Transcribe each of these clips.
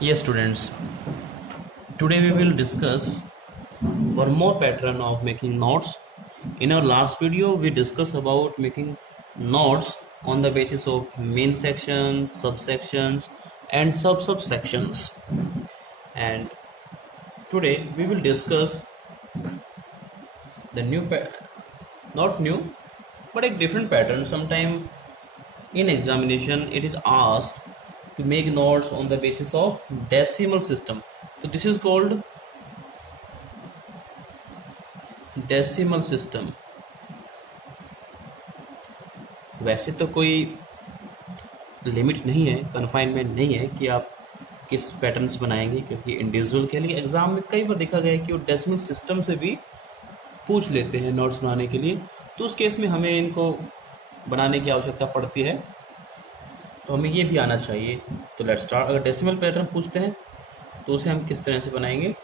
Yes, students. Today we will discuss one more pattern of making notes. In our last video, we discussed about making notes on the basis of main sections, subsections, and subsections. And today we will discuss the not new, but a different pattern. Sometime in examination, it is asked to make notes on the basis of decimal system. So this is called decimal system. वैसे तो कोई limit नहीं है, confinement नहीं है कि आप किस पैटर्न्स बनाएंगे, क्योंकि इंडिविजुअल के लिए एग्जाम में कई बार देखा गया है कि वो डेसिमल सिस्टम से भी पूछ लेते हैं नोट्स बनाने के लिए। तो उस केस में हमें इनको बनाने की आवश्यकता पड़ती है, तो हमें ये भी आना चाहिए। तो लेट्स स्टार्ट। अगर डेसिमल पैटर्न पूछते हैं तो उसे हम किस तरह से बनाएंगे।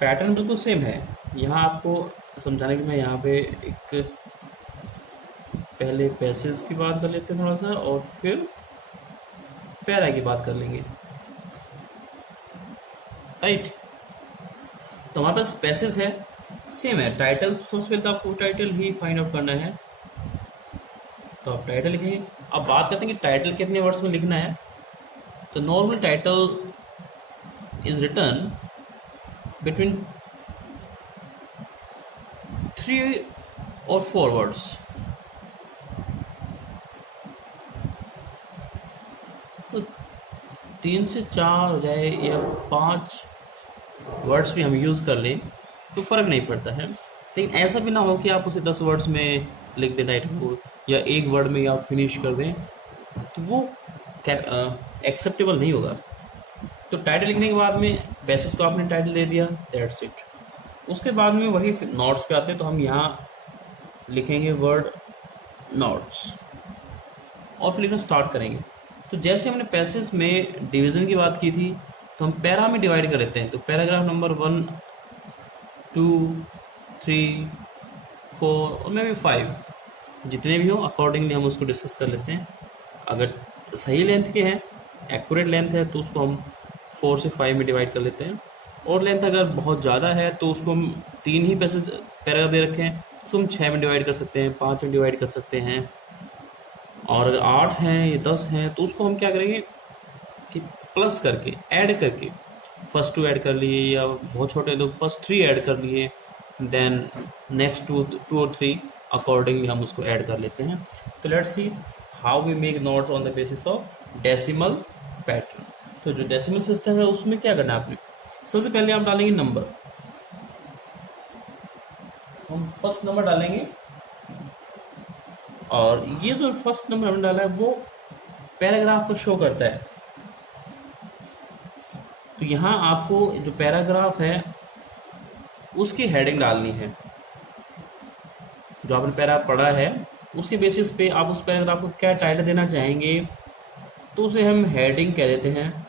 पैटर्न बिल्कुल सेम है। यहाँ आपको समझाने के मैं यहाँ पे एक पहले पैसेज की बात कर लेते हैं थोड़ा सा, और फिर पैरा की बात कर लेंगे। राइट, तो हमारे पास पैसेज है, सेम है। टाइटल सबसे पहले तो आपको टाइटल ही फाइंड आउट करना है, तो आप टाइटल लिखेंगे। अब बात करते हैं कि टाइटल कितने वर्ड्स में लिखना है। तो normal title is written between 3 और 4 वर्ड्स। तो 3 से 4 हो जाए या 5 वर्ड्स भी हम यूज़ कर लें तो फ़र्क नहीं पड़ता है। लेकिन ऐसा भी ना हो कि आप उसे 10 वर्ड्स में लिख दें टाइटल को, या एक वर्ड में आप फिनिश कर दें, तो वो एक्सेप्टेबल नहीं होगा। तो टाइटल लिखने के बाद में पैसेज को आपने टाइटल दे दिया, दैट्स इट। उसके बाद में वही नोट्स पे आते हैं, तो हम यहाँ लिखेंगे वर्ड नोट्स और फिर लिखना स्टार्ट करेंगे। तो जैसे हमने पैसेज में डिवीज़न की बात की थी, तो हम पैरा में डिवाइड कर लेते हैं। तो पैराग्राफ नंबर 1, 2, 3, 4 और मे भी 5, जितने भी हो अकॉर्डिंगली हम उसको डिस्कस कर लेते हैं। अगर सही लेंथ के हैं, एक्यूरेट लेंथ है, तो उसको हम 4 से 5 में डिवाइड कर लेते हैं। और लेंथ अगर बहुत ज़्यादा है तो उसको हम 3 ही पैराग्राफ दे रखे हैं, उसको हम 6 में डिवाइड कर सकते हैं, 5 में डिवाइड कर सकते हैं। और अगर 8 हैं या 10 हैं तो उसको हम क्या करेंगे कि प्लस करके, ऐड करके, फर्स्ट 2 ऐड कर लिए, या बहुत छोटे तो फर्स्ट 3 ऐड कर लिए, देन नेक्स्ट 2 और 3 अकॉर्डिंगली हम उसको ऐड कर लेते हैं। तो let's see how we make notes on the basis of decimal pattern. तो जो डेसिमल सिस्टम है उसमें क्या करना है आपने, सबसे पहले आप डालेंगे नंबर। हम फर्स्ट नंबर डालेंगे, और ये जो फर्स्ट नंबर हमने डाला है वो पैराग्राफ को शो करता है। तो यहाँ आपको जो पैराग्राफ है उसकी हेडिंग डालनी है। जो आपने पैराग्राफ पढ़ा है उसके बेसिस पे आप उस पैराग्राफ को क्या टाइटल देना चाहेंगे, तो उसे हम हेडिंग कह देते हैं।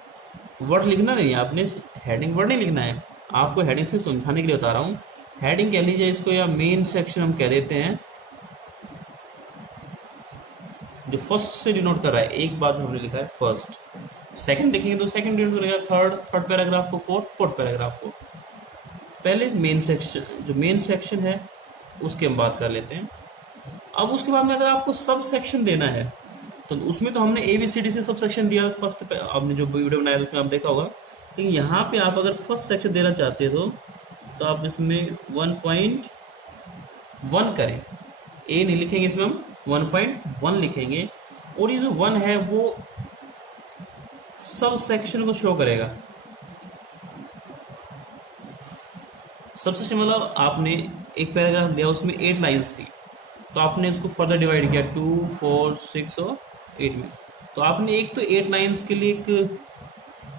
वर्ड लिखना नहीं है आपने, हेडिंग वर्ड नहीं लिखना है, आपको हेडिंग से समझाने के लिए बता रहा हूँ। हेडिंग कह लीजिए इसको, या मेन सेक्शन हम कह देते हैं, जो फर्स्ट से डिनोट कर रहा है। एक बार जो हमने लिखा है फर्स्ट, सेकंड लिखेंगे तो सेकंड डिनोट करेगा, थर्ड पैराग्राफ को फोर्थ पैराग्राफ को। पहले मेन सेक्शन, जो मेन सेक्शन है उसकी हम बात कर लेते हैं। अब उसके बाद में अगर आपको सब सेक्शन देना है, तो उसमें तो हमने ABCD से सब सेक्शन दिया फर्स्ट, आपने जो वीडियो बनाया उसमें आप देखा होगा। लेकिन यहाँ पे आप अगर फर्स्ट सेक्शन देना चाहते हो तो आप इसमें 1.1 करें। ए नहीं लिखेंगे, इसमें हम 1.1 लिखेंगे, और ये जो 1 है वो सब सेक्शन को शो करेगा। सब सेक्शन मतलब आपने एक पैराग्राफ लिया, उसमें 8 लाइन्स थी, तो आपने उसको फर्दर डिवाइड किया 2, 4, 6 और 8 में। तो आपने एक तो 8 लाइन्स के लिए एक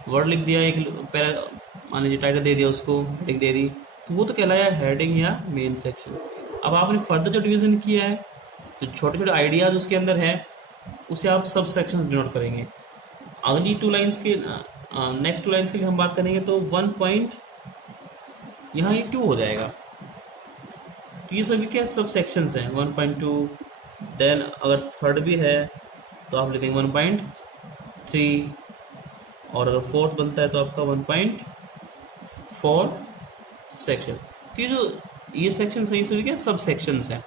वर्ड लिख दिया, एक मान लीजिए टाइटल दे दिया, उसको हेडिंग दे दी, तो वो तो कहलाया हेडिंग या मेन सेक्शन। अब आपने फर्दर जो डिवीजन किया है, तो छोटे छोटे आइडियाज उसके अंदर है, उसे आप सब सेक्शन डिनोट करेंगे। अगली 2 लाइन्स के, नेक्स्ट 2 लाइन्स के लिए हम बात करेंगे तो 1 पॉइंट, यहाँ ये 2 हो जाएगा। तो ये सभी क्या सब सेक्शंस हैं, 1.2। देन अगर थर्ड भी है तो आप लिखेंगे 1.3, और अगर फोर्थ बनता है तो आपका 1.4 सेक्शन। तो ये सेक्शन सही से क्या सब सेक्शंस हैं।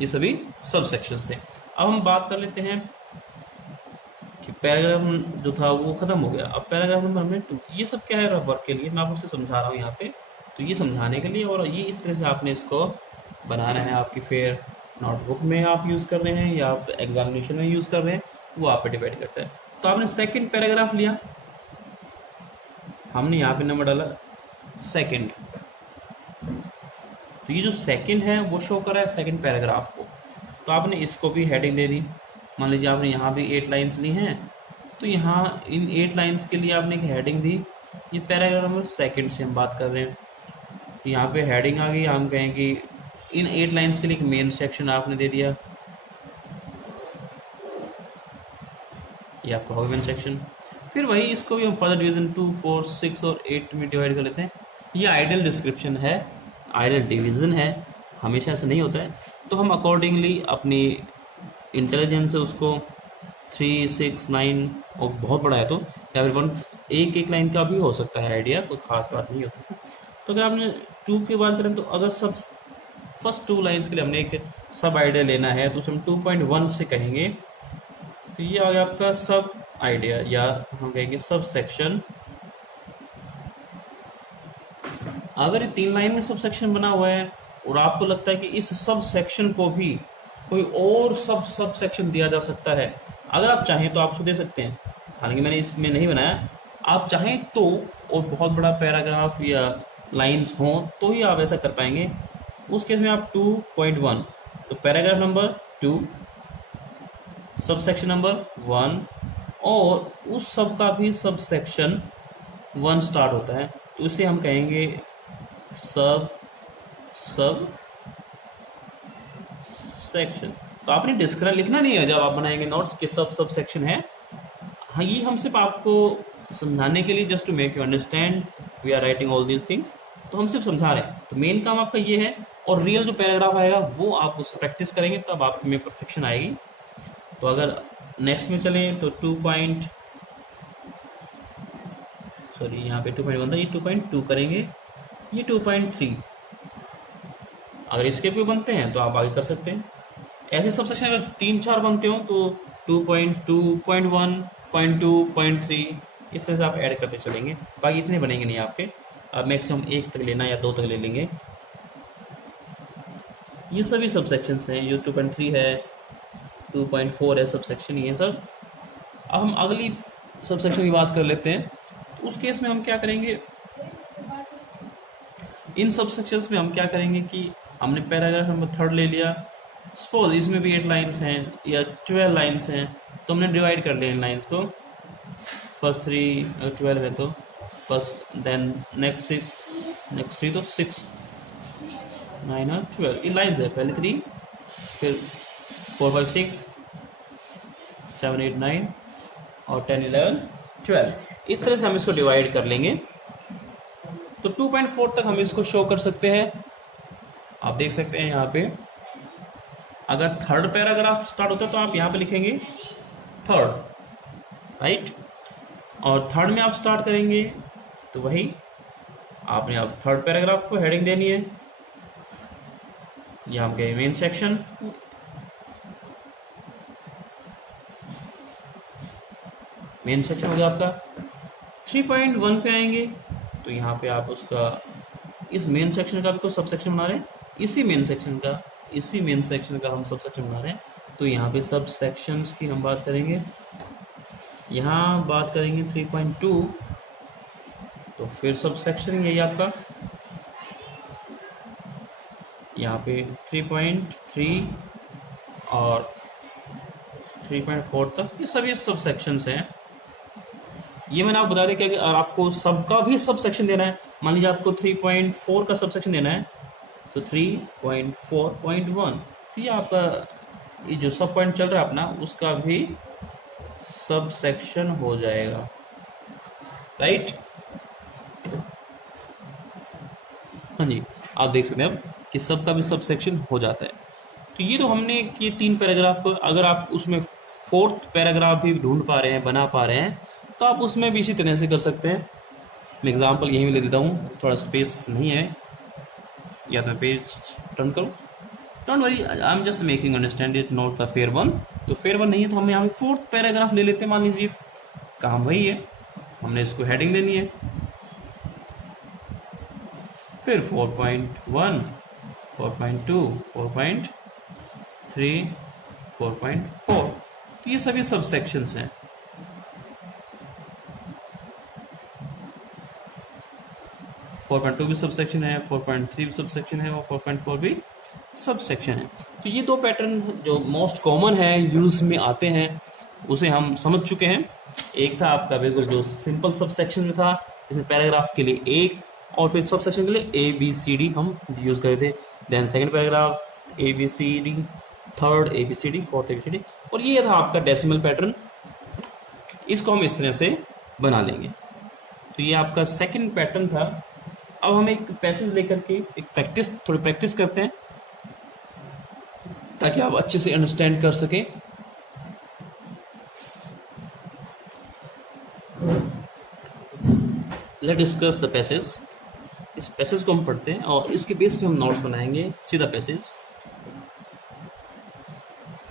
ये सभी सब सेक्शंस थे। अब हम बात कर लेते हैं कि पैराग्राफ जो था वो खत्म हो गया। अब पैराग्राफ नंबर हमें 2, ये सब क्या है वर्क के लिए, मैं आपको समझा रहा हूँ यहाँ पे। तो ये समझाने के लिए, और ये इस तरह से आपने इसको बनाना है। आपकी फिर नोटबुक में आप यूज़ कर रहे हैं या आप एग्जामिनेशन में यूज़ कर रहे हैं, वो आप पे डिपेंड करता है। तो आपने सेकंड पैराग्राफ लिया, हमने यहाँ पे नंबर डाला सेकंड। तो ये जो सेकंड है वो शो कर रहा है सेकंड पैराग्राफ को। तो आपने इसको भी हेडिंग दे दी। मान लीजिए आपने यहाँ भी 8 लाइन्स ली हैं, तो यहाँ इन 8 लाइन्स के लिए आपने एक हेडिंग दी। ये पैराग्राफ नंबर सेकंड से हम बात कर रहे हैं, तो यहाँ पे हेडिंग आ गई। हम कहें कि इन 8 लाइन्स के लिए एक मेन सेक्शन आपने दे दिया, ये आपका होगा मेन सेक्शन। फिर वही इसको भी हम फर्दर डिवीजन 2, 4, 6 और 8 में डिवाइड कर लेते हैं। ये आइडियल डिस्क्रिप्शन है, आइडियल डिवीजन है, हमेशा ऐसा नहीं होता है। तो हम अकॉर्डिंगली अपनी इंटेलिजेंस से उसको 3, 6, 9 और बहुत बड़ा है तो या फिर 1 एक लाइन का भी हो सकता है आइडिया, कोई खास बात नहीं होती। तो अगर आपने 2 की बात करें तो अगर सब फर्स्ट 2 लाइन्स के लिए हमने एक सब आइडिया लेना है तो उसे हम 2.1 से कहेंगे। तो ये आ गया आपका सब आइडिया, या हम कहेंगे सब सेक्शन। अगर ये 3 लाइन का सब सेक्शन बना हुआ है और आपको लगता है कि इस सब सेक्शन को भी कोई और सब सेक्शन दिया जा सकता है, अगर आप चाहें तो आप उसको दे सकते हैं। हालांकि मैंने इसमें नहीं बनाया, आप चाहें तो, और बहुत बड़ा पैराग्राफ या लाइंस हो तो ही आप ऐसा कर पाएंगे। उस केस में आप 2.1, तो paragraph number 2, sub section number 1, और उस सब का भी सब सेक्शन 1 स्टार्ट होता है, तो इसे हम कहेंगे सब सेक्शन। तो आपने डिस्क्राइब लिखना नहीं है जब आप बनाएंगे नोट्स के सब सेक्शन है। हाँ, ये हम सिर्फ आपको समझाने के लिए, just to make you understand we are writing all these things, तो हम सिर्फ समझा रहे हैं। तो मेन काम आपका ये है, और रियल जो पैराग्राफ आएगा वो आप उस प्रैक्टिस करेंगे तब आप में परफेक्शन आएगी। तो अगर नेक्स्ट में चलें तो यहाँ पे 2.1 था, ये 2.2 करेंगे, ये 2.3। अगर इसके भी बनते हैं तो आप आगे कर सकते हैं। ऐसे सब सेक्शन अगर 3-4 बनते हो तो 2.2, 0.1, 0.2, 0.3 इस तरह से आप ऐड करते चलेंगे। बाकी इतने बनेंगे नहीं आपके, अब मैक्सिमम 1 तक लेना या 2 तक ले लेंगे। ये सभी सब सेक्शंस हैं, ये 2.3 है, 2.4 है सब सेक्शन, ये सब। अब हम अगली सब सेक्शन की बात कर लेते हैं। तो उस केस में हम क्या करेंगे, इन सब सेक्शंस में हम क्या करेंगे कि हमने पैराग्राफ नंबर 3 ले लिया। सपोज इसमें भी 8 लाइन्स हैं या 12 लाइन्स हैं, तो हमने डिवाइड कर लिया इन लाइन्स को। फर्स्ट 3 अगर 12 है तो फर्स्ट, देन नेक्स्ट 3 तो 6, 9 और 12 ये लाइन्स है। पहले 3, फिर 4, 5, 6, 7, 8, 9 और 10, 11, 12 इस तरह से हम इसको डिवाइड कर लेंगे। तो 2.4 तक हम इसको शो कर सकते हैं। आप देख सकते हैं यहाँ पे अगर थर्ड पैराग्राफ स्टार्ट होता है तो आप यहाँ पे लिखेंगे थर्ड, राइट, और थर्ड में आप स्टार्ट करेंगे तो वही आपने अब थर्ड पैराग्राफ को हेडिंग देनी है। यहाँ पे मेन सेक्शन, मेन सेक्शन हो गया आपका। 3.1 पे आएंगे तो यहाँ पे आप उसका इस मेन सेक्शन का भी तो सब सेक्शन बना रहे हैं, इसी मेन सेक्शन का हम सब सेक्शन बना रहे हैं। तो यहाँ पे सब सेक्शंस की हम बात करेंगे, यहाँ बात करेंगे 3.2, तो फिर सब सेक्शन यही आपका यहाँ पे 3.3 और 3.4 तक ये सभी सब सेक्शंस हैं। ये मैंने आपको बता दिया कि अगर आपको सबका भी सब सेक्शन देना है, मान लीजिए आपको 3.4 का सब सेक्शन देना है तो 3.4.1, तो ये आपका ये जो सब पॉइंट चल रहा है अपना उसका भी सब सेक्शन हो जाएगा, राइट। हाँ जी, आप देख सकते हैं अब कि सबका भी सब सेक्शन हो जाता है। तो ये तो हमने ये 3 पैराग्राफ, अगर आप उसमें 4th पैराग्राफ भी ढूंढ पा रहे हैं, बना पा रहे हैं, तो आप उसमें भी इसी तरह से कर सकते हैं। मैं एग्जाम्पल यहीं ले देता हूँ, थोड़ा स्पेस नहीं है, या तो पेज टर्न करो। Don't worry, I am just making understand it, not the fair one. तो फेयर वन नहीं है तो हम यहाँ पे 4th पैराग्राफ ले लेते हैं। मान लीजिए काम वही है, हमने इसको हेडिंग देनी है, फिर 4.1, 4.2, 4.3, 4.4, तो ये सभी सब सेक्शंस हैं। 4.2 भी सब सेक्शन है, 4.3 भी सब सेक्शन है, और 4.4 भी सब सेक्शन है। तो ये 2 पैटर्न जो मोस्ट कॉमन है, यूज में आते हैं, उसे हम समझ चुके हैं। एक था आपका बिल्कुल जो सिंपल सब सेक्शन में था, जिसमें पैराग्राफ के लिए एक, और फिर सब सेक्शन के लिए ABCD हम यूज करे थे। Then second paragraph ABCD, third ABCD, fourth ABCD, और ये था आपका डेसिमल पैटर्न। इसको हम इस तरह से बना लेंगे। तो ये आपका सेकंड पैटर्न था। अब हम एक पैसेज लेकर के एक थोड़ी प्रैक्टिस करते हैं, ताकि आप अच्छे से अंडरस्टैंड कर सकें। Let discuss the passage. इस पैसेज को हम पढ़ते हैं और इसके बेस पे हम नोट्स बनाएंगे। सीधा पैसेज,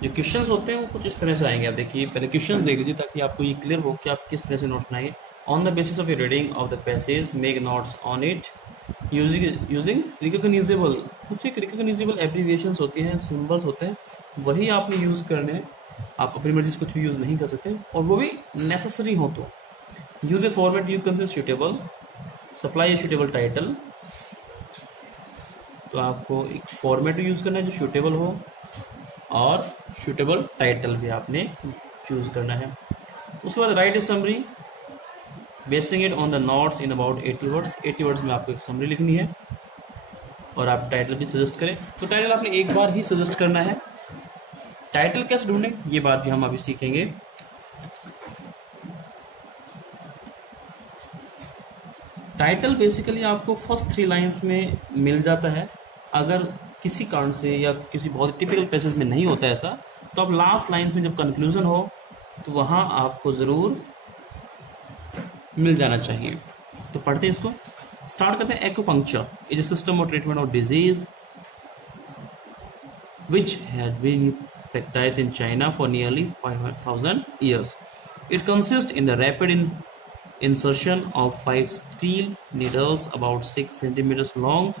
जो क्वेश्चंस होते हैं वो कुछ इस तरह से आएंगे। आप देखिए, पहले क्वेश्चंस देख लीजिए ताकि आपको ये क्लियर हो कि आप किस तरह से नोट्स बनाएंगे। On the basis of A reading of the passage make notes on it using recognisable. कुछ एक रिकॉग्नाइजेबल एब्रीविएशंस होती हैं, सिंबल्स होते हैं, वही आपने यूज़ करने हैं। आप अपनी मर्जी से कुछ भी यूज़ नहीं कर सकते, और वो भी नेसेसरी हो तो। Use A format you consider suitable, supply a suitable title. तो आपको एक फॉर्मेट यूज़ करना है जो सूटेबल हो, और सूटेबल टाइटल भी आपने चूज करना है। उसके बाद right A summary basin it on the notes in about 80 words. 80 words में आपको एक समरी लिखनी है, और आप टाइटल भी सजेस्ट करें। तो टाइटल आपने एक बार ही सजेस्ट करना है। टाइटल कैसे ढूंढें ये बात भी हम अभी सीखेंगे। टाइटल बेसिकली आपको फर्स्ट 3 लाइंस में मिल जाता है। अगर किसी कारण से या किसी बहुत टिपिकल पैसेज में नहीं होता ऐसा, तो आप लास्ट लाइन में जब कंक्लूजन हो तो वहाँ आपको ज़रूर मिल जाना चाहिए। तो पढ़ते हैं इसको, स्टार्ट करते हैं। Acupuncture is a system of treatment of disease which had been practiced in China for nearly 5,000 years. It consists in the rapid insertion of 5 steel needles about 6 centimeters long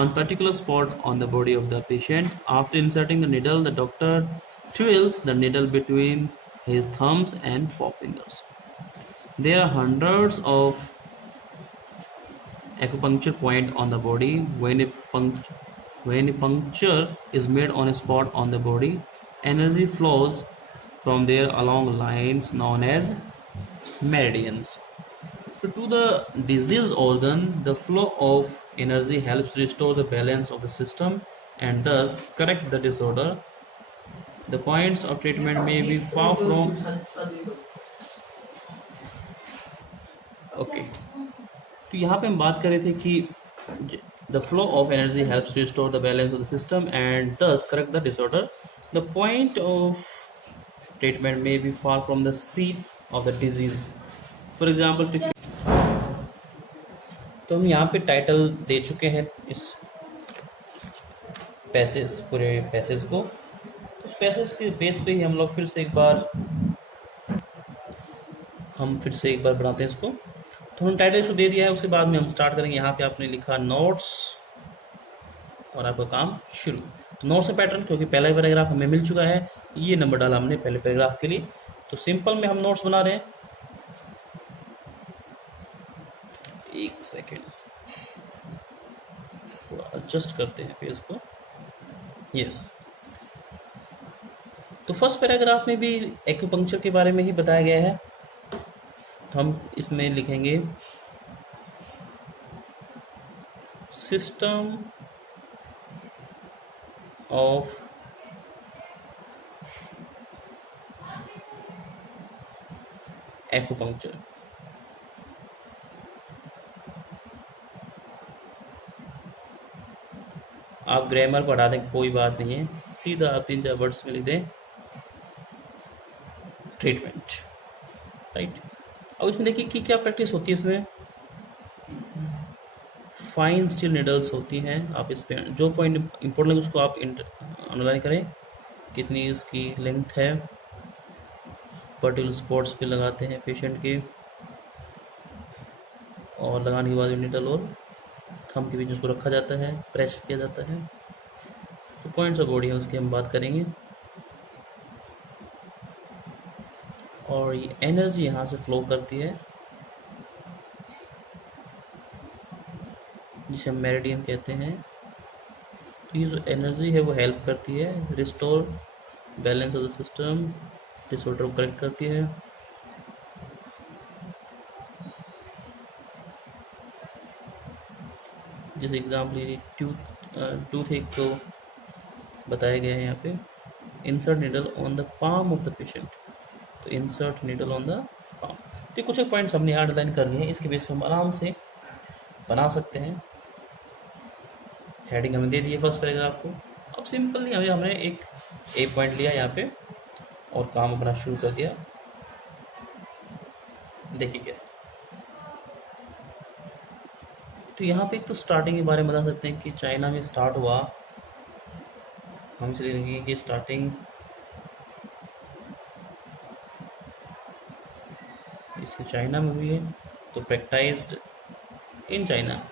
on particular spot on the body of the patient. After inserting the needle, the doctor twirls the needle between his thumbs and forefingers. There are hundreds of acupuncture points on the body. When a puncture is made on a spot on the body, energy flows from there along lines known as meridians. So to the diseased organ, the flow of energy helps restore the balance of the system and thus correct the disorder. The points of treatment may be far from okay. तो यहाँ पे हम बात कर रहे थे कि the flow of energy helps restore the balance of the system and thus correct the disorder. The point of treatment may be far from the seat of the disease. For example, तो हम यहाँ पे title दे चुके हैं इस passage, पूरे passage को। उस पैसेज के बेस पे ही हम लोग फिर से एक बार बनाते हैं इसको। तो हम टाइटल इसको दे दिया है, उसके बाद में हम स्टार्ट करेंगे। यहाँ पे आपने लिखा नोट्स, और आपका काम शुरू। तो नोट्स का पैटर्न, क्योंकि पहला पैराग्राफ हमें मिल चुका है, ये नंबर डाला हमने पहले पैराग्राफ के लिए। तो सिंपल में हम नोट्स बना रहे हैं। एक सेकेंड, थोड़ा एडजस्ट करते हैं पेज को। यस, तो फर्स्ट पैराग्राफ में भी एक्यूपंक्चर के बारे में ही बताया गया है। तो हम इसमें लिखेंगे सिस्टम ऑफ एक्यूपंक्चर। आप ग्रामर को हटा दें, कोई बात नहीं है, सीधा आप 3-4 वर्ड्स में लिख दें ट्रीटमेंट, राइट। अब इसमें देखिए कि क्या प्रैक्टिस होती है इसमें। फाइन स्टील नीडल्स होती हैं, आप इस पे जो पॉइंट इंपॉर्टेंट लगे उसको आप अंडरलाइन करें, कितनी उसकी लेंथ है, पर्टिकुलर स्पॉट्स पे लगाते हैं पेशेंट के, और लगाने के बाद नीडल और थंब के बीच उसको रखा जाता है, प्रेस किया जाता है। तो पॉइंट्स ऑफ बॉडी है उसकी हम बात करेंगे। और ये एनर्जी यहाँ से फ्लो करती है जिसे हम मेरिडियन कहते हैं। तो ये जो एनर्जी है वो हेल्प करती है restore balance of the system, disorder को करेक्ट करती है। जैसे एग्जाम्पल टूथ एक तो बताया गया है यहाँ पे, insert needle on the palm of the patient. तो insert needle on the palm. तो कुछ एक पॉइंट्स हमने यहाँ अंडरलाइन कर लिए हैं, इसके बेस पर हम आराम से बना सकते हैं। हेडिंग हमें दे दी है फर्स्ट पैराग्राफ को। अब सिंपली हमने एक पॉइंट लिया यहाँ पे और काम अपना शुरू कर दिया। देखिए कैसे। तो यहाँ पे एक तो स्टार्टिंग के बारे में बता सकते हैं कि चाइना में स्टार्ट हुआ। हम इसलिए देखेंगे कि स्टार्टिंग इसकी चाइना में हुई है, तो प्रैक्टाइज्ड इन चाइना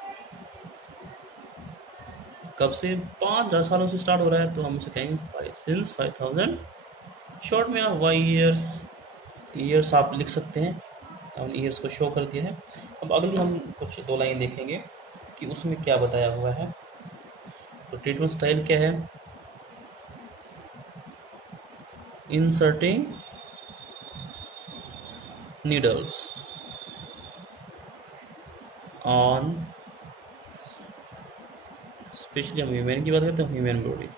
कब से, 5,000 सालों से स्टार्ट हो रहा है। तो हम उसे कहेंगे सिंस 5000। शॉर्ट में आप वाई ईयर्स आप लिख सकते हैं, हमने ईयर्स को शो कर दिया है। अब अगली हम कुछ 2 लाइन देखेंगे कि उसमें क्या बताया हुआ है। तो ट्रीटमेंट स्टाइल क्या है, इंसर्टिंग नीडल्स ऑन, स्पेशली हम ह्यूमन की बात करते हैं, human body.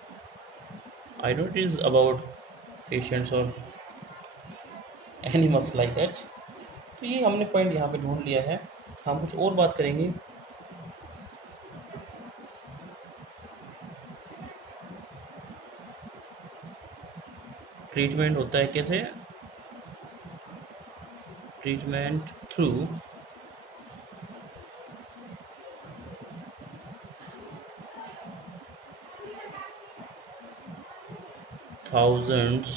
I don't is about patients और एनिमल्स लाइक दैट। तो ये हमने पॉइंट यहाँ पे ढूंढ लिया है। हम कुछ और बात करेंगे। ट्रीटमेंट होता है कैसे, treatment through thousands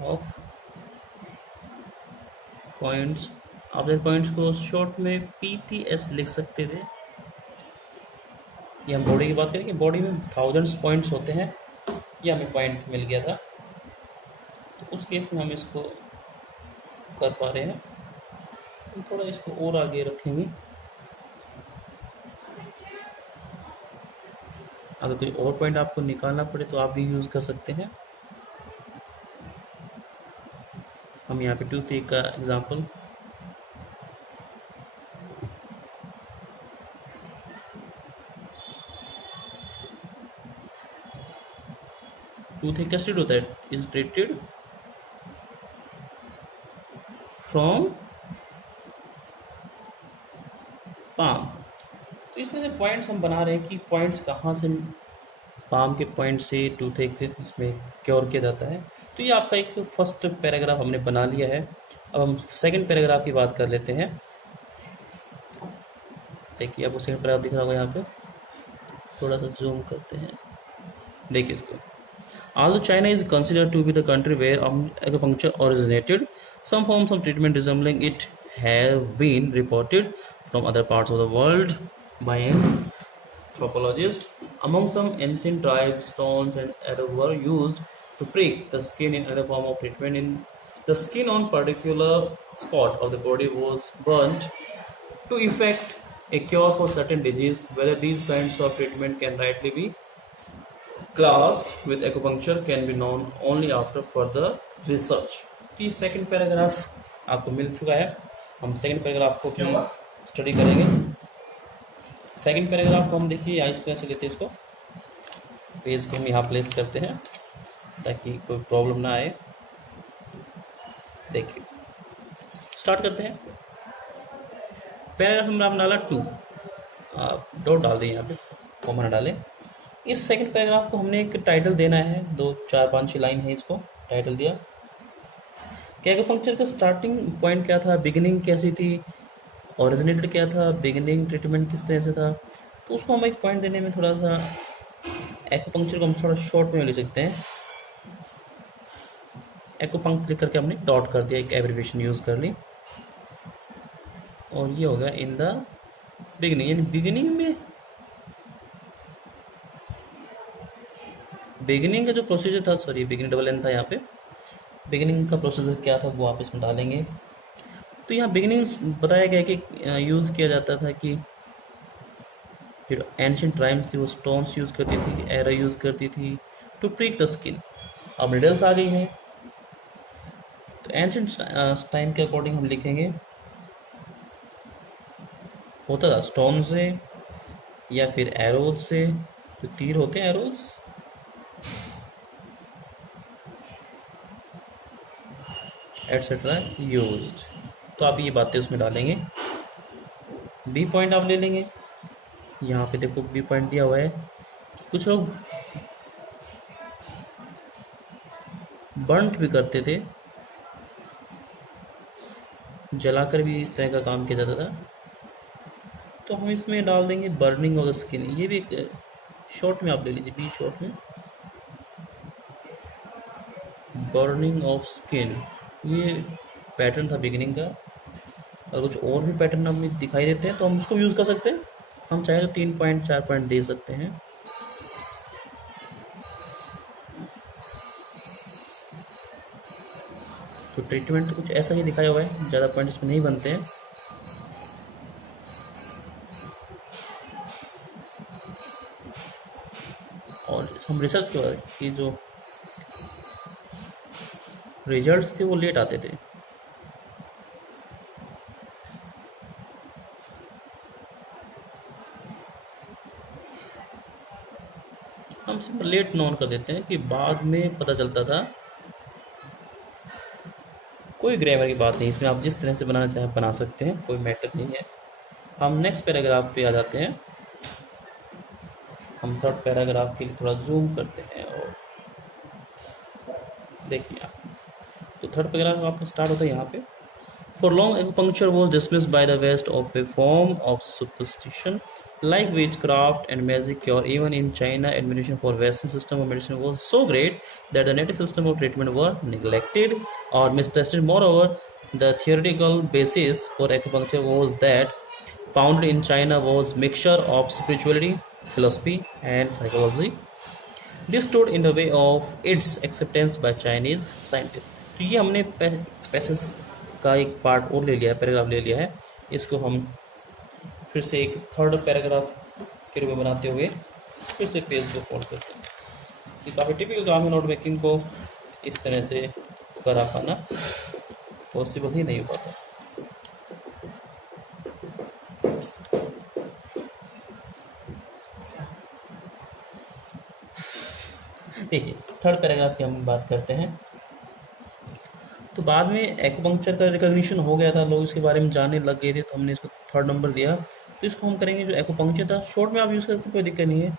of points. आप इस पॉइंट्स को शॉर्ट में PTS लिख सकते थे। ये हम बॉडी की बात करें कि बॉडी में 1000 पॉइंट्स होते हैं, ये हमें पॉइंट मिल गया था। तो उस केस में हम इसको कर पा रहे हैं। हम थोड़ा इसको और आगे रखेंगे। अगर कोई और पॉइंट आपको निकालना पड़े तो आप भी यूज़ कर सकते हैं। हम यहाँ पे टूथ का एग्जांपल, टूथ कैसे ट्रीट होता है, इज ट्रीटेड फ्रॉम पाम। तो इस तरह से पॉइंट्स हम बना रहे हैं कि पॉइंट्स कहाँ से, पाम के पॉइंट से टूथ एक इसमें क्योर किया जाता है। तो ये आपका एक फर्स्ट पैराग्राफ हमने बना लिया है। अब हम सेकंड पैराग्राफ की बात कर लेते हैं। देखिए आपको सेकंड पैराग्राफ दिख रहा होगा यहाँ पे, थोड़ा सा जूम करते हैं, देखिए इसको। Although China is considered to be the country where acupuncture originated, some forms of treatment resembling it have been reported from other parts of the world by anthropologists. Among some ancient tribes, stones and arrows were used to prick the skin in other form of treatment. In the skin on particular spot of the body was burnt to effect a cure for certain disease. Whether these kinds of treatment can rightly be classed with acupuncture can be known only after further research. तो ये second paragraph आपको मिल चुका है। हम second paragraph को भी study करेंगे। Second paragraph को हम देखिए यहाँ इस तरह से लेते हैं, इसको पेज को हम यहाँ प्लेस करते हैं ताकि कोई प्रॉब्लम ना आए। देखिए स्टार्ट करते हैं। पैराग्राफ हमने नाम डाला 2, आप डॉट डाल दें यहाँ पे। कॉमा ना डालें। इस सेकंड पैराग्राफ को हमने एक टाइटल देना है, 2 4 5 6 लाइन है, इसको टाइटल दिया कि एक्यूपंक्चर का स्टार्टिंग पॉइंट क्या था, बिगिनिंग कैसी थी, ओरिजिनेटेड क्या था, बिगिनिंग ट्रीटमेंट किस तरह से था। तो उसको हम एक पॉइंट देने में थोड़ा सा एक्यूपंक्चर को हम थोड़ा शॉर्ट में ले सकते हैं। एक्यूपंक्ट लिख करके हमने डॉट कर दिया, एक एब्रिविएशन यूज़ कर ली, और ये हो गया इन द बिगिनिंग। यानी बिगिनिंग का जो प्रोसीजर था, सॉरी बिगिनिंग डबल एन था यहाँ पे, बिगिनिंग का प्रोसीजर क्या था वो आप इसमें डालेंगे। तो यहाँ बिगिनिंग बताया गया कि यूज़ किया जाता था कि जो एंशियंट ट्राइब्स थी वो स्टोन्स यूज़ करती थी, एरा यूज़ करती थी टू प्रीक द स्किन। अब रिडल्स आ गई हैं, तो एंशियंट टाइम के अकॉर्डिंग हम लिखेंगे होता था स्टोन से या फिर एरोज से, जो तीर होते हैं एरोज, एटसेट्रा यूज्ड। तो आप ये बातें उसमें डालेंगे। बी पॉइंट आप ले लेंगे, यहाँ पे देखो बी पॉइंट दिया हुआ है कि कुछ लोग बर्न्ट भी करते थे, जलाकर भी इस तरह का काम किया जाता था। तो हम इसमें डाल देंगे बर्निंग ऑफ द स्किन। ये भी एक शॉर्ट में आप ले लीजिए, बी शॉर्ट में बर्निंग ऑफ स्किन। ये पैटर्न था बिगिनिंग का। और कुछ और भी पैटर्न हमें दिखाई देते हैं तो हम उसको यूज़ कर सकते हैं। हम चाहे तो 3 पॉइंट 4 पॉइंट दे सकते हैं। तो ट्रीटमेंट तो कुछ ऐसा ही दिखाया हुआ है, ज़्यादा पॉइंट इसमें नहीं बनते हैं। और हम रिसर्च के बाद कि जो रिजल्ट्स थे वो लेट आते थे। हम सिर्फ लेट नोन कर देते हैं कि बाद में पता चलता था। कोई ग्रामर की बात नहीं, इसमें आप जिस तरह से बनाना चाहें बना सकते हैं, कोई मैटर नहीं है। हम नेक्स्ट पैराग्राफ पे आ जाते हैं। हम थर्ड पैराग्राफ के लिए थोड़ा जूम करते हैं और देखिए आप। तो थर्ड पैराग्राफ आपका स्टार्ट होता है यहाँ पे। For long, acupuncture was dismissed by the West of a form of superstition, like witchcraft and magic cure. Even in China, admiration for Western system of medicine was so great that the native system of treatment were neglected or mistrusted. Moreover, the theoretical basis for acupuncture was that founded in China was mixture of spirituality, philosophy, and psychology. This stood in the way of its acceptance by Chinese scientists. तो ये हमने passage का एक part और ले लिया है, paragraph ले लिया है। इसको हम फिर से एक थर्ड पैराग्राफ के रूप में बनाते हुए फिर से पेज को फोल्ड करते हैं। ये काफ़ी टिपिकल काम है, नोट मेकिंग को इस तरह से करा पाना पॉसिबल ही नहीं हो पाता। देखिए थर्ड पैराग्राफ की हम बात करते हैं। तो बाद में एक्यूपंक्चर का रिकॉग्निशन हो गया था, लोग इसके बारे में जानने लग गए थे, तो हमने इसको थर्ड नंबर दिया। तो इसको हम करेंगे जो एक्यूपंक्चर था, शॉर्ट में आप यूज़ करते कोई दिक्कत नहीं है,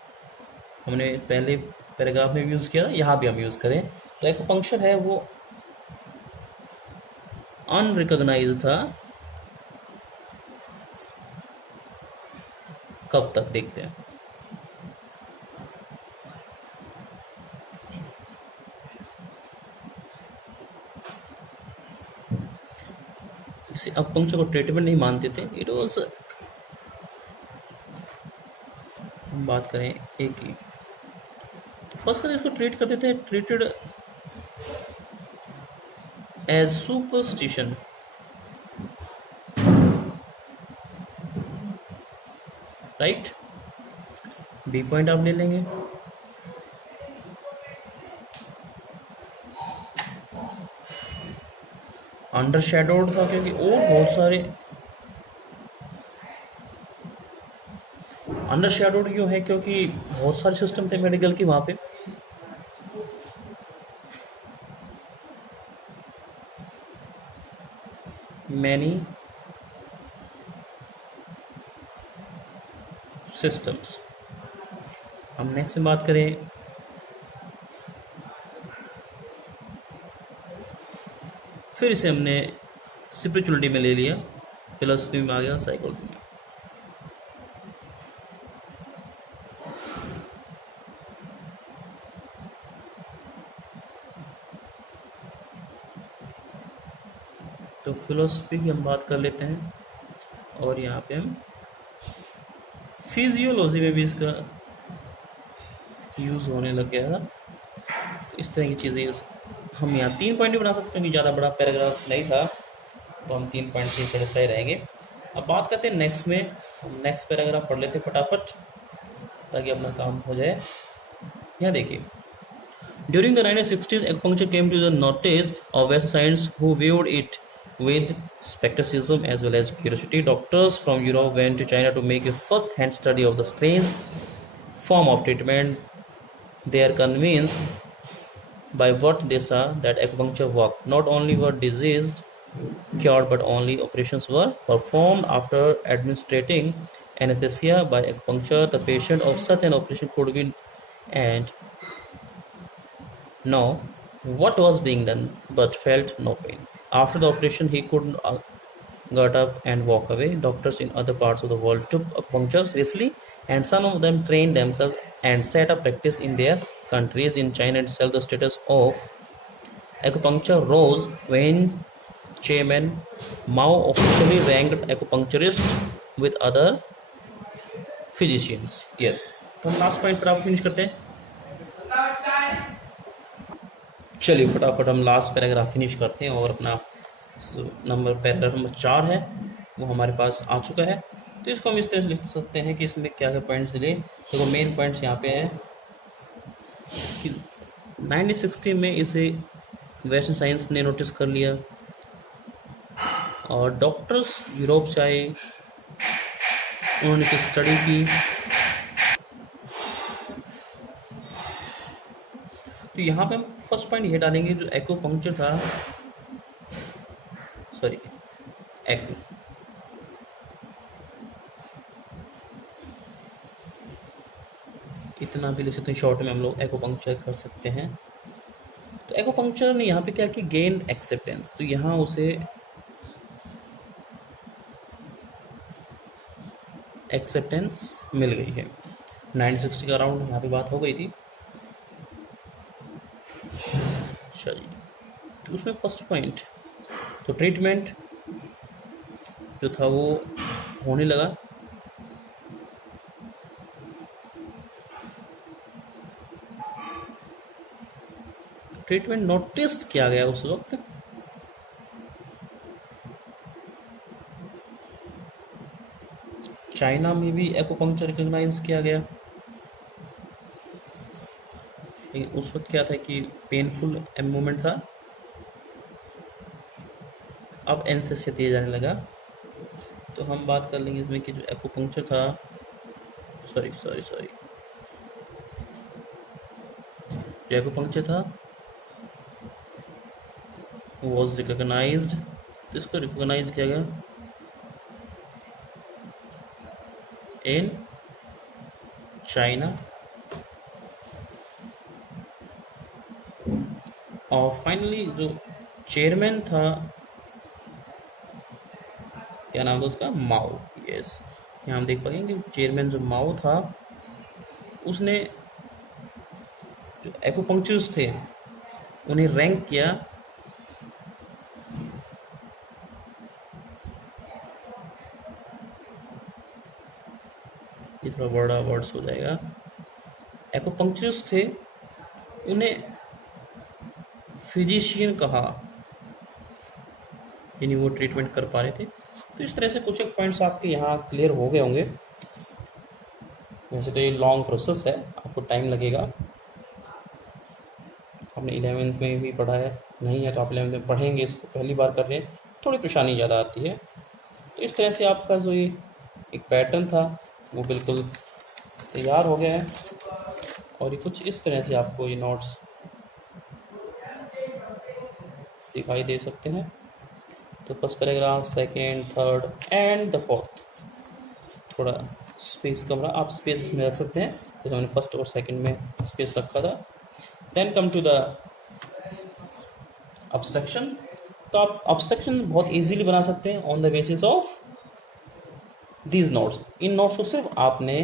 हमने पहले पैराग्राफ में भी यूज़ किया, यहाँ भी हम यूज़ करें। तो एक्यूपंक्चर है वो अनरिकॉग्नाइज्ड था। कब तक देखते हैं। इसे एक्यूपंक्चर को ट्रीटमेंट नहीं मानते थे। इट वॉज, हम बात करें एक ही, तो फर्स्ट का इसको ट्रीट करते थे, treated as superstition. Right, B point आप ले लेंगे। अंडर शेडोड था क्योंकि और बहुत सारे अंडर शेडोड क्यों है, क्योंकि बहुत सारे सिस्टम थे मेडिकल के वहाँ पे। मैनी सिस्टम्स, हम नेक्स्ट में बात करें, फिर इसे हमने स्पिरिचुअलिटी में ले लिया, फिलोसफी में आ गया, साइकोलॉजी में। तो फिलोसफी की हम बात कर लेते हैं, और यहाँ पे हम फिजियोलॉजी में भी इसका यूज़ होने लग गया था। तो इस तरह की चीज़ें हम यहाँ 3 पॉइंट भी बना सकते हैं, क्योंकि ज़्यादा बड़ा पैराग्राफ नहीं था, तो हम 3 पॉइंट से सेटिस्फाई रहेंगे। अब बात करते हैं नेक्स्ट में, हम नेक्स्ट पैराग्राफ पढ़ लेते हैं फटाफट, ताकि अपना काम हो जाए। यहाँ देखिए, during the 1960s, acupuncture came to the notice of Western science, who viewed it with skepticism as well as curiosity. Doctors from Europe went to China to make a first-hand study of the strange form of treatment. They are convinced by what they saw that acupuncture worked. Not only were diseases cured, but only operations were performed. After administering anesthesia by acupuncture, the patient of such an operation could be and know what was being done, but felt no pain. After the operation, he could get up and walk away. Doctors in other parts of the world took acupuncture seriously, and some of them trained themselves and set up practice in their countries. In China itself, the status of acupuncture rose when Chairman Mao officially ranked acupuncturists with other physicians. Yes. तो हम last point पर आप finish करते हैं। चलिए फटाफट हम last paragraph finish करते हैं, और अपना पैराग्राफ नंबर 4 है वो हमारे पास आ चुका है। तो इसको हम इस तरह से लिख सकते हैं कि इसमें क्या क्या पॉइंट्स दिए। देखो मेन पॉइंट्स यहाँ पे हैं कि 1960 में इसे वेस्टर्न साइंस ने नोटिस कर लिया, और डॉक्टर्स यूरोप से आए, उन्होंने कुछ स्टडी की। तो यहाँ पे हम फर्स्ट पॉइंट ये डालेंगे, जो एक्यूपंक्चर था, सॉरी एक्यू, इतना भी लिख सकते हैं, शॉर्ट में हम लोग एक्यूपंक्चर कर सकते हैं। तो एक्यूपंक्चर ने यहाँ पे क्या कि गेन एक्सेप्टेंस, तो यहाँ उसे एक्सेप्टेंस मिल गई है। 1960 का अराउंड यहाँ पे बात हो गई थी। चलिए, तो उसमें फर्स्ट पॉइंट, तो ट्रीटमेंट जो था वो होने लगा। ट्रीटमेंट नोटिस किया गया उस वक्त, चाइना में भी एक्यूपंक्चर रिकॉग्नाइज किया गया। उस वक्त क्या था कि पेनफुल मूवमेंट था, अब एनेस्थीसिया दिया जाने लगा। तो हम बात कर लेंगे इसमें कि जो एक्यूपंक्चर था, सॉरी जो एक्यूपंक्चर था वॉज रिकॉग्नाइज्ड, तो इसको रिकॉग्नाइज किया गया इन चाइना, और फाइनली जो चेयरमैन था, क्या नाम था उसका, माओ। यस, यहाँ हम देख पाएंगे कि चेयरमैन जो माओ था, उसने जो एक्यूपंक्चरिस्ट थे उन्हें रैंक किया ये थोड़ा बड़ा वर्ड्स हो जाएगा। एक्यूपंक्चरिस्ट थे, उन्हें फिजिशियन कहा, यानी वो ट्रीटमेंट कर पा रहे थे। तो इस तरह से कुछ एक पॉइंट्स आपके यहाँ क्लियर हो गए होंगे। वैसे तो ये लॉन्ग प्रोसेस है, आपको टाइम लगेगा। आपने 11th में भी पढ़ा है, नहीं है तो आप 11th में पढ़ेंगे, इसको पहली बार कर रहे हैं, थोड़ी परेशानी ज़्यादा आती है। तो इस तरह से आपका जो ये एक पैटर्न था वो बिल्कुल तैयार हो गया है, और ये कुछ इस तरह से आपको ये नोट्स दिखाई दे सकते हैं। तो first paragraph, second, third and the fourth, थोड़ा स्पेस कम रहा, आप स्पेस में रख सकते हैं, जैसे मैंने फर्स्ट और सेकंड में स्पेस रखा था। Then come to the abstraction. तो आप अब्स्ट्रक्शन बहुत इजीली बना सकते हैं on the basis of these notes. इन नोट्स को सिर्फ आपने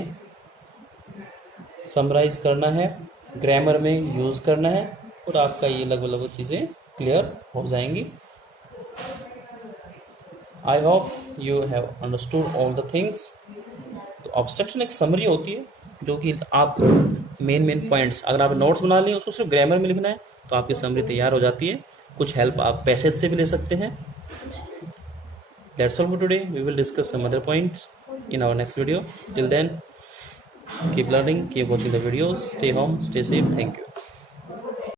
समराइज करना है, ग्रामर में यूज़ करना है और आपका ये लगभग चीज़ें क्लियर हो जाएंगी। I hope you have understood all the things. तो ऑब्स्ट्रक्शन एक समरी होती है जो कि आप मेन पॉइंट्स, अगर आप नोट्स बना लें उसको सिर्फ ग्रामर में लिखना है तो आपकी समरी तैयार हो जाती है। कुछ हेल्प आप पैसेज से भी ले सकते हैं। That's all for today. We will discuss some other points in our next video. Till then, keep learning, keep watching the videos, stay home, stay safe. Thank you.